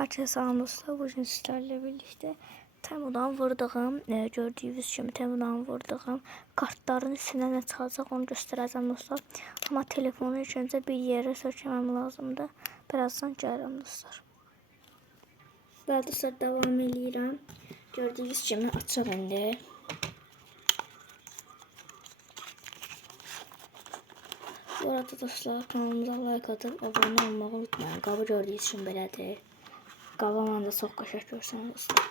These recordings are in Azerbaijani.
Herkese salam dostlar. Bugün sizlerle birlikte Temu'dan vurduğum, gördüğünüz kimi Temu'dan vurduğum kartların üstüne ne çıkacak onu göstereceğim dostlar. Ama telefonu ilk önce bir yere sökmem lazımdı. Birazdan gəlirəm dostlar. Və dostlar devam edirəm. Gördüğünüz kimi açıq indi. Bu arada dostlar kanalımıza like atıp abone olmayı unutmayın. Qabı gördüğünüz kimi belədir. Qavamanda çox qəşəng görsənir dostlar.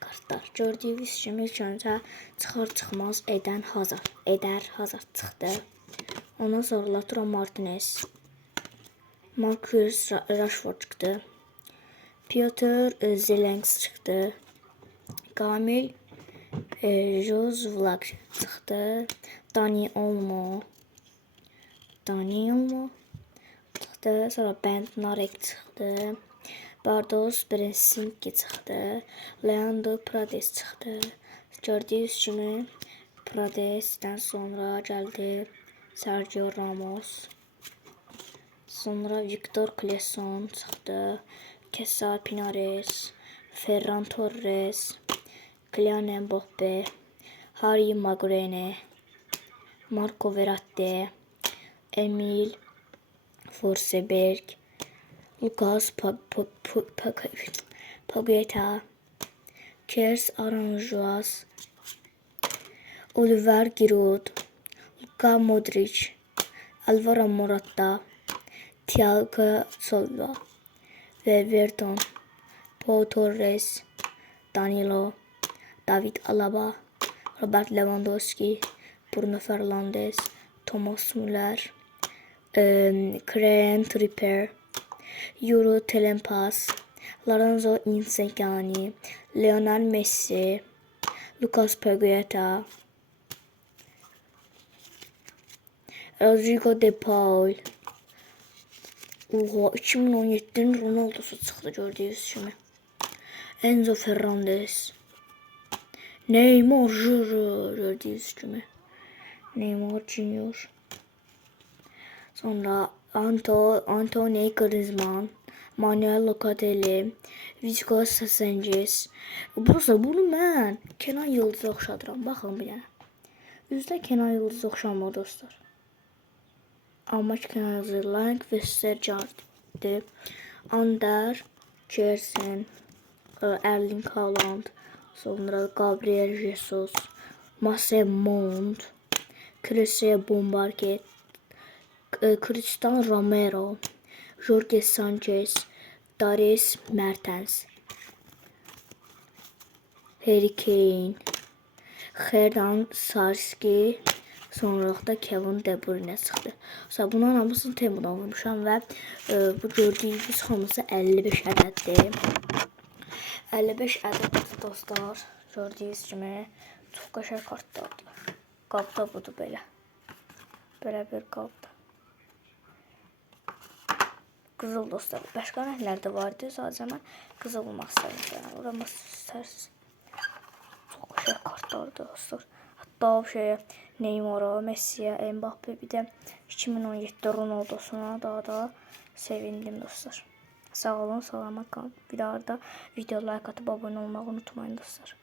Kartlar gördüyünüz kimi ilk öncə çıxar-çıxmaz Eden Hazard çıxdı. Ondan sonra Lautaro Martinez, Marcus Rashford çıxdı. Piotr Zelenski çıxdı. Kamil Jozvlak çıxdı. Dani Olmo çıxdı. Sonra Bentnarek çıxdı. Bardos Bresinski çıxdı. Leandro Paredes çıxdı. Gördüyünüz kimi Paredes'dən sonra gəldi Sergio Ramos. Sonra Victor Claesson çıxdı. Cesar Pinares, Ferran Torres, Kylian Mbappe, Harry Maguire, Marco Verratti, Emil Forsberg, Lucas Paqueta, Kers Aranjuez, Oliver Giroud, Luka Modric, Alvaro Morata, Thiago Silva ve Verton, Pau Torres, Danilo, David Alaba, Robert Lewandowski, Bruno Fernandes, Thomas Müller, Kieran Trippier, Yuri Tielemans, Lorenzo Insigne, Lionel Messi, Lucas Paqueta, Rodrigo De Paul. Oha, 2017'nin Ronaldo'su çıxdı gördüyünüz kimi. Enzo Fernandez, Neymar Junior gördüyünüz kimi. Neymar Junior. Sonra Anthony Griezmann, Manuel Locatelli, Visca Sanchez. Burası bunu mən Kenan Yıldız'a oxşadıram. Baxın bir dənə. Üzdə Kenan Yıldız'a oxşamır dostlar. Amma Kenan Yıldız Lang Vestergaard'dır. Ander Gerson, Erling Haaland, sonra Gabriel Jesus, Mason Mount, Christian Bombardier, Cristiano Romero, Jorge Sanchez, Dries Mertens, Harry Kane, Xherdan Sarski, sonra da Kevin De Bruyne çıxdı. Sonra bunların hamısını Temu'dan vurmuşam və bu gördüyünüz hamısı 55 ədəddir. 55 ədəd dostlar. Gördüyünüz kimi çox qəşəng kartlardır. Qabda budur belə. Belə bir qabda. Qızıl dostlar. Başqa rənglər də vardı. Sadəcə mən qızıl olmaq istəyirəm. Uğramaq istərsiniz. Çox qəşəng kartlardır dostlar. Hatta o şeye Neymar'a, Messi'ye, Mbappe bir de 2017'de Ronaldo'suna daha da sevindim dostlar. Sağ olun, salamat kalın. Bir daha da video like atıp abone olmayı unutmayın dostlar.